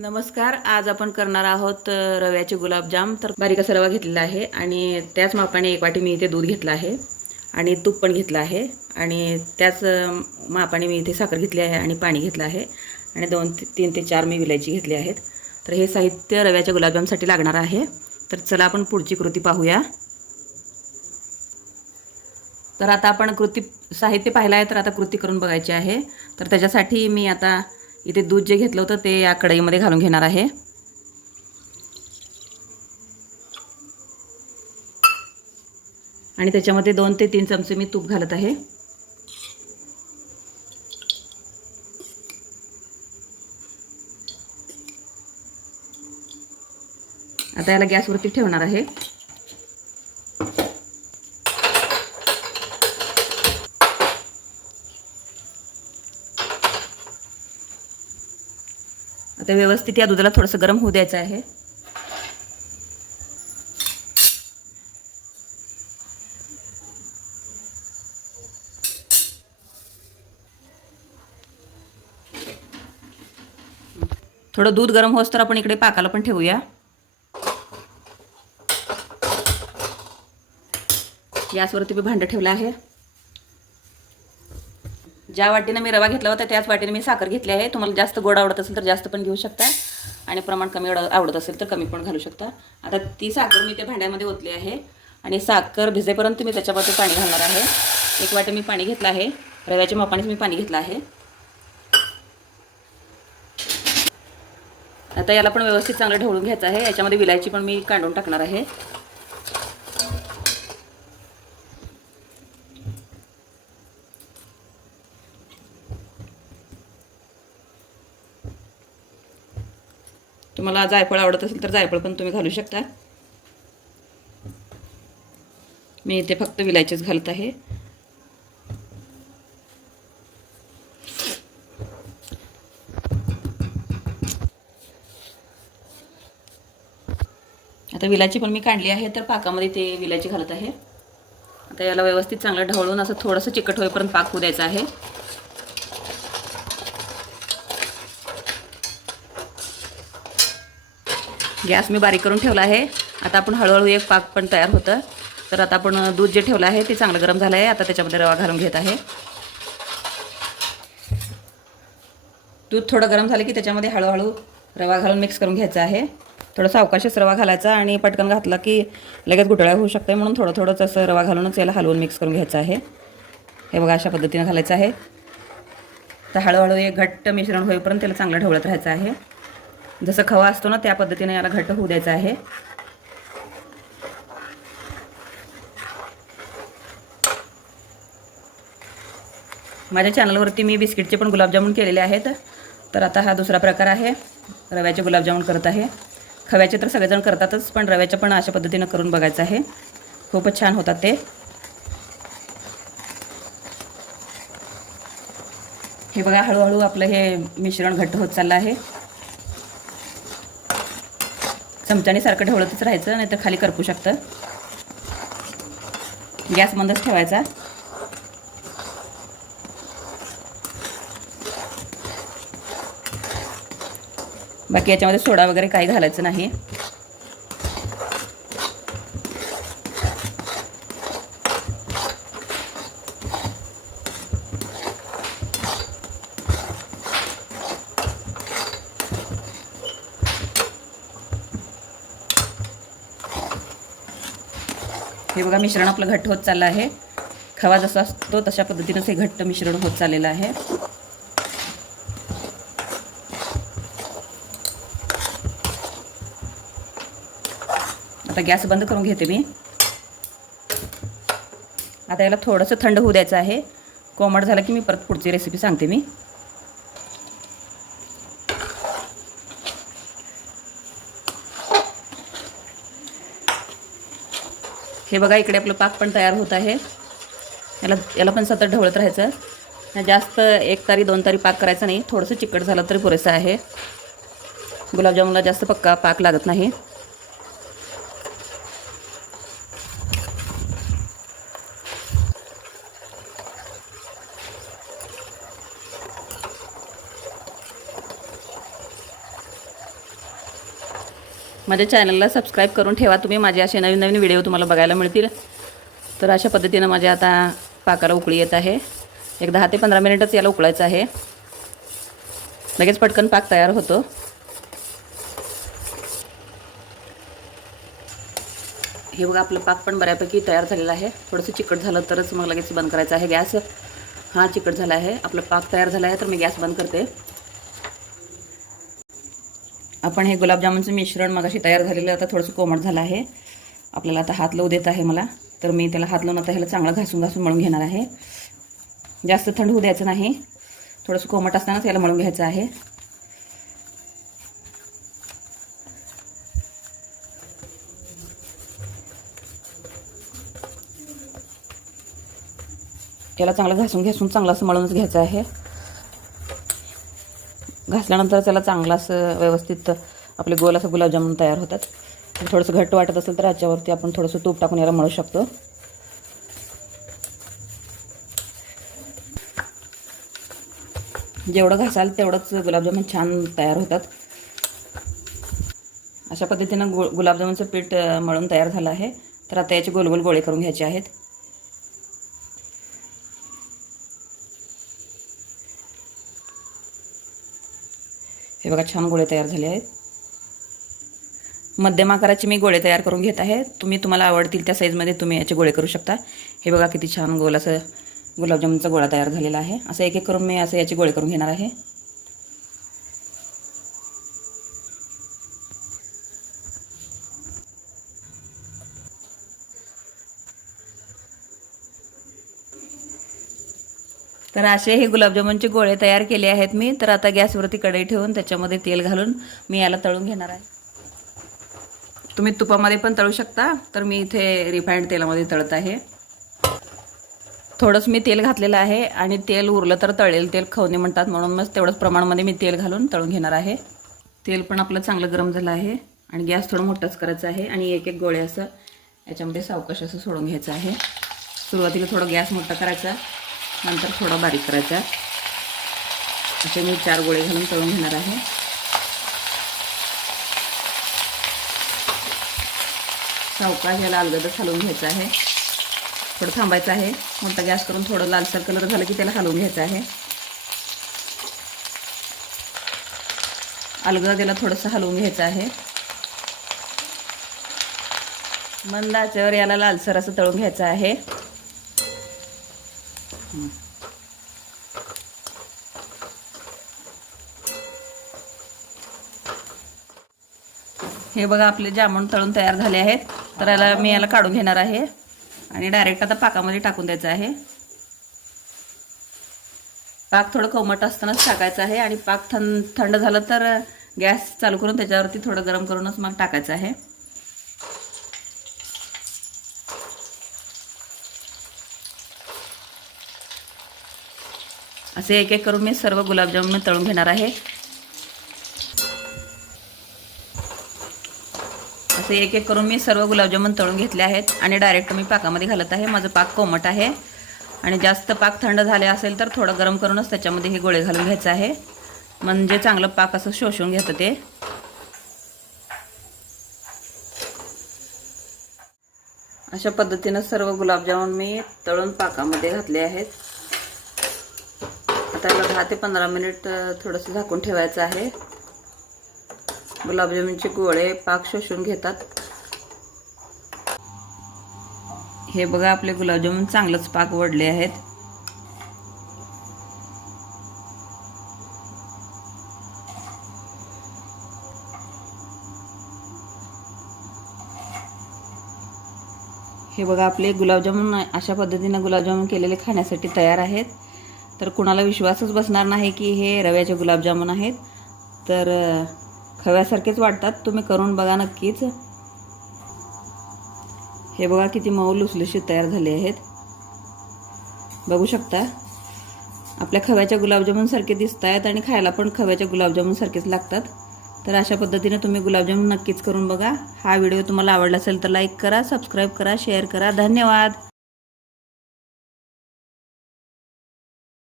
नमस्कार आज आपण करणार आहोत रव्याचे गुलाबजाम. तर बारीक असा रवा घेतलेला आहे आणि त्याच मापाने एक वाटी मी इथे दूध घेतलं आहे आणि तूप पण घेतलं आहे आणि त्याच मापाने मी इथे साखर घेतली आहे आणि पाणी घेतलं आहे आणि दोन ते तीन ते चार मी विलायची घेतली आहेत. तर हे साहित्य रव्याच्या गुलाबजामसाठी लागणार आहे. तर चला आपण पुढची कृती पाहूया. तर आता आपण कृती साहित्य पाहिलं आहे तर आता कृती करून बघायची आहे. तर त्याच्यासाठी मी आता इथे दूध जे घेतलं होतं ते या कढईमध्ये घालून घेणार आहे. आणि त्याच्यामध्ये दोन ते तीन चमचे मी तूप घालत आहे. आता याला गॅसवरती ठेवणार आहे. आता व्यवस्थित या दुधाला थोडंसं गरम होऊ द्यायचं आहे. थोडं दूध गरम होस तर आपण इकडे पाकाला पण ठेवूया. गॅसवरती मी भांडं ठेवलं आहे. ज्या वाटीनं मी रवा घेतला होता त्याच वाटीनं मी साखर घेतली आहे. तुम्हाला जास्त गोड आवडत असेल तर जास्त पण घेऊ शकता. आणि प्रमाण कमी आवड- आवडत असेल तर कमी पण घालू शकता. आता ती साखर मी त्या भांड्यामध्ये ओतली आहे. आणि साखर भिजेपर्यंत मी त्याच्यामध्ये पाणी घालणार आहे. एक वाटी मी पाणी घेतलं आहे. रव्याच्या मापानेच मी पाणी घेतलं आहे. आता याला पण व्यवस्थित चांगलं ढवळून घ्यायचं आहे. याच्यामध्ये विलायची पण मी काढून टाकणार आहे. तुम्हाला जायफळ आवडत असेल तर जायफळ पण तुम्ही घालू शकता. मी इथे फक्त विलायचीच घालत आहे. आता विलायची पण मी काढली आहे तर पाकामध्ये ते विलायची घालत आहे. आता याला व्यवस्थित चांगलं ढवळून असं थोडंसं चिकट होईपर्यंत पाक होऊ द्यायचा आहे. गॅस मी बारीक करून ठेवला आहे. आता आपण हळूहळू एक पाक पण तयार होतं. तर आता आपण दूध जे ठेवलं आहे ते चांगलं गरम झालं आहे आता त्याच्यामध्ये रवा घालून घेत आहे. दूध थोडं गरम झालं की त्याच्यामध्ये हळूहळू रवा घालून मिक्स करून घ्यायचा आहे. थोडं अवकाशच रवा घालायचा आणि पटकन घातला की लगेच गुटळ्या होऊ शकते म्हणून थोडं थोडंच असं रवा घालूनच याला हलवून मिक्स करून घ्यायचं आहे. हे बघा अशा पद्धतीनं घालायचं आहे. तर हळूहळू एक घट्ट मिश्रण होईपर्यंत त्याला चांगलं ढवळत राहायचं आहे. जसं खवा असतो ना त्या पद्धतीने याला घट्ट होऊ द्यायचं आहे. माझ्या चॅनलवरती मी बिस्किटचे पण गुलाबजामुन केलेले आहेत. तर आता हा दुसरा प्रकार आहे. रव्याचे गुलाबजामुन करत आहे. खव्याचे तर सगळेजण करतातच पण रव्याच्या पण अशा पद्धतीनं करून बघायचं आहे. खूपच छान होतात ते. हे बघा हळूहळू आपलं हे मिश्रण घट्ट होत चाललं आहे. चमच्याने सारखं ढवळतच राहायचं नाहीतर खाली करपू शकतं. गॅस बंदच ठेवायचा. बाकी याच्यामध्ये सोडा वगैरे काही घालायचं नाही. हे बघा मिश्रण आपलं घट्ट होत चाललं आहे. खवा जसा असतो तशा पद्धतीनंच हे घट्ट मिश्रण होत चाललेलं आहे. आता गॅस बंद करून घेते मी. आता याला थोडंसं थंड होऊ द्यायचं आहे. कोमट झालं की मी परत पुढची रेसिपी सांगते मी. हे बघा इकडे आपलं पाक पण तयार होत आहे. याला याला पण सतत ढवळत राहायचं. जास्त एक तारी दोन तारी पाक करायचा नाही. थोडंसं चिकट झालं तरी पुरेसं आहे. गुलाबजामुनला जास्त पक्का पाक लागत नाही. माझ्या चॅनलला सबस्क्राईब करून ठेवा. तुम्ही माझे असे नवीन नवीन व्हिडिओ तुम्हाला बघायला मिळतील. तर अशा पद्धतीनं माझ्या आता पाकाला उकळी येत आहे. एक दहा ते पंधरा मिनिटच याला उकळायचं आहे. लगेच पटकन पाक तयार होतो. हे बघा आपलं पाक पण बऱ्यापैकी तयार झालेलं आहे. थोडंसं चिकट झालं तरच मग लगेच बंद करायचं आहे. गॅस हा चिकट झाला आहे. आपलं पाक तयार झाला आहे तर मी गॅस बंद करते. आपण हे गुलाबजामुनचं मिश्रण मगाशी तयार झालेलं आता थोडंसं कोमट झालं आहे. आपल्याला आता हात लावू देत आहे मला. तर मी त्याला हात लावून आता ह्याला चांगलं घासून घासून मळून घेणार आहे. जास्त थंड होऊ द्यायचं नाही. थोडंसं कोमट असतानाच याला मळून घ्यायचं आहे. याला चांगलं घासून घासून चांगलं असं मळूनच घ्यायचं आहे. घासल्यानंतर त्याला चांगलं असं व्यवस्थित आपले गोल असं गुलाबजामुन तयार होतात. थोडंसं घट्ट वाटत असेल तर याच्यावरती आपण थोडंसं तूप टाकून याला मळू शकतो. जेवढं घासाल तेवढंच गुलाबजामुन छान तयार होतात. अशा पद्धतीनं गु गुलाबजामुनचं पीठ मळून तयार झालं आहे. तर आता याचे गोल गोल गोळे करून घ्यायचे आहेत. हे बघा छान गोळे तयार झाले आहेत. मध्यम आकाराचे मी गोळे तयार करून घेत आहे. तुम्ही तुम्हाला आवडतील त्या साईजमध्ये तुम्ही याचे गोळे करू शकता. हे बघा किती छान गोल असं गुलाबजामुनचा गोळा तयार झालेला आहे. असं एक एक करून मी असं याचे गोळे करून घेणार आहे. तर असे हे गुलाबजामुनचे गोळे तयार केले आहेत मी. तर आता गॅसवरती कढई ठेवून त्याच्यामध्ये तेल घालून मी याला तळून घेणार आहे. तुम्ही तुपामध्ये पण तळू शकता. तर मी इथे रिफाईंड तेलामध्ये तळत आहे. थोडंच मी तेल घातलेलं आहे आणि तेल उरलं तर तळेल. तेल खवणे म्हणतात म्हणून मग तेवढंच प्रमाणामध्ये मी तेल घालून तळून घेणार आहे. तेल पण आपलं चांगलं गरम झालं आहे आणि गॅस थोडं मोठंच करायचं आहे आणि एक एक गोळे असं याच्यामध्ये सावकाश असं सोडून घ्यायचं आहे. सुरुवातीला थोडं गॅस मोठा करायचा. नंतर थोडा बारीक करायचा. असे मी चार गोळे घालून तळून घेणार आहे. सावकाश याला अलगदच हलवून घ्यायचं आहे. थोडं थांबायचं आहे. मोठा गॅस करून थोडं लालसर कलर झालं की त्याला हलवून घ्यायचं आहे. अलगद त्याला थोडंसं हलवून घ्यायचं आहे. मंद आचेवर याला लालसर असं तळून घ्यायचं आहे. हे बघा आपले जामून तळून तयार झाले आहेत तर याला मी याला काढून घेणार आहे. आणि डायरेक्ट आता पाकामध्ये टाकून द्यायचं आहे. पाक थोडं कोमट असतानाच टाकायचं आहे. आणि पाक थंड थंड झालं तर गॅस चालू करून त्याच्यावरती थोडं गरम करूनच मग टाकायचं आहे. असे एक एक करून मी सर्व गुलाबजामुन तळून घेणार आहे. असे एक एक करून मी सर्व गुलाबजामुन तळून घेतले आहेत आणि डायरेक्ट मी पाकामध्ये घालत आहे. माझं पाक कोमट आहे. आणि जास्त पाक थंड झाले असेल तर थोडं गरम करूनच त्याच्यामध्ये हे गोळे घालून घ्यायचं आहे. म्हणजे चांगलं पाक असं शोषून घेतं ते. अशा पद्धतीनं सर्व गुलाबजामुन मी तळून पाकामध्ये घातले आहेत. आता दहा ते पंधरा मिनिट थोडंसं झाकून ठेवायचं आहे. गुलाबजामुनचे गोळे पाक शोषून घेतात. हे बघा आपले गुलाबजामुन चांगलंच पाक वडले आहेत. हे बघा आपले गुलाबजामुन अशा पद्धतीनं गुलाबजामुन केलेले खाण्यासाठी तयार आहेत. तर कुणाला विश्वासच बसणार नाही की हे रव्याचे गुलाबजामुन आहेत. तर खव्यासारखेच वाटतात. तुम्ही करून बघा नक्कीच. हे बघा किती मऊ लुसलुशीत तयार झाले आहेत. बघू शकता. आपल्या खव्याच्या गुलाबजामुनसारखे दिसत आहेत आणि खायला पण खव्याच्या गुलाबजामुनसारखेच लागतात. तर अशा पद्धतीने तुम्ही गुलाबजामुन नक्कीच करून बघा. हा व्हिडिओ तुम्हाला आवडला असेल तर लाईक करा सबस्क्राईब करा शेअर करा. धन्यवाद!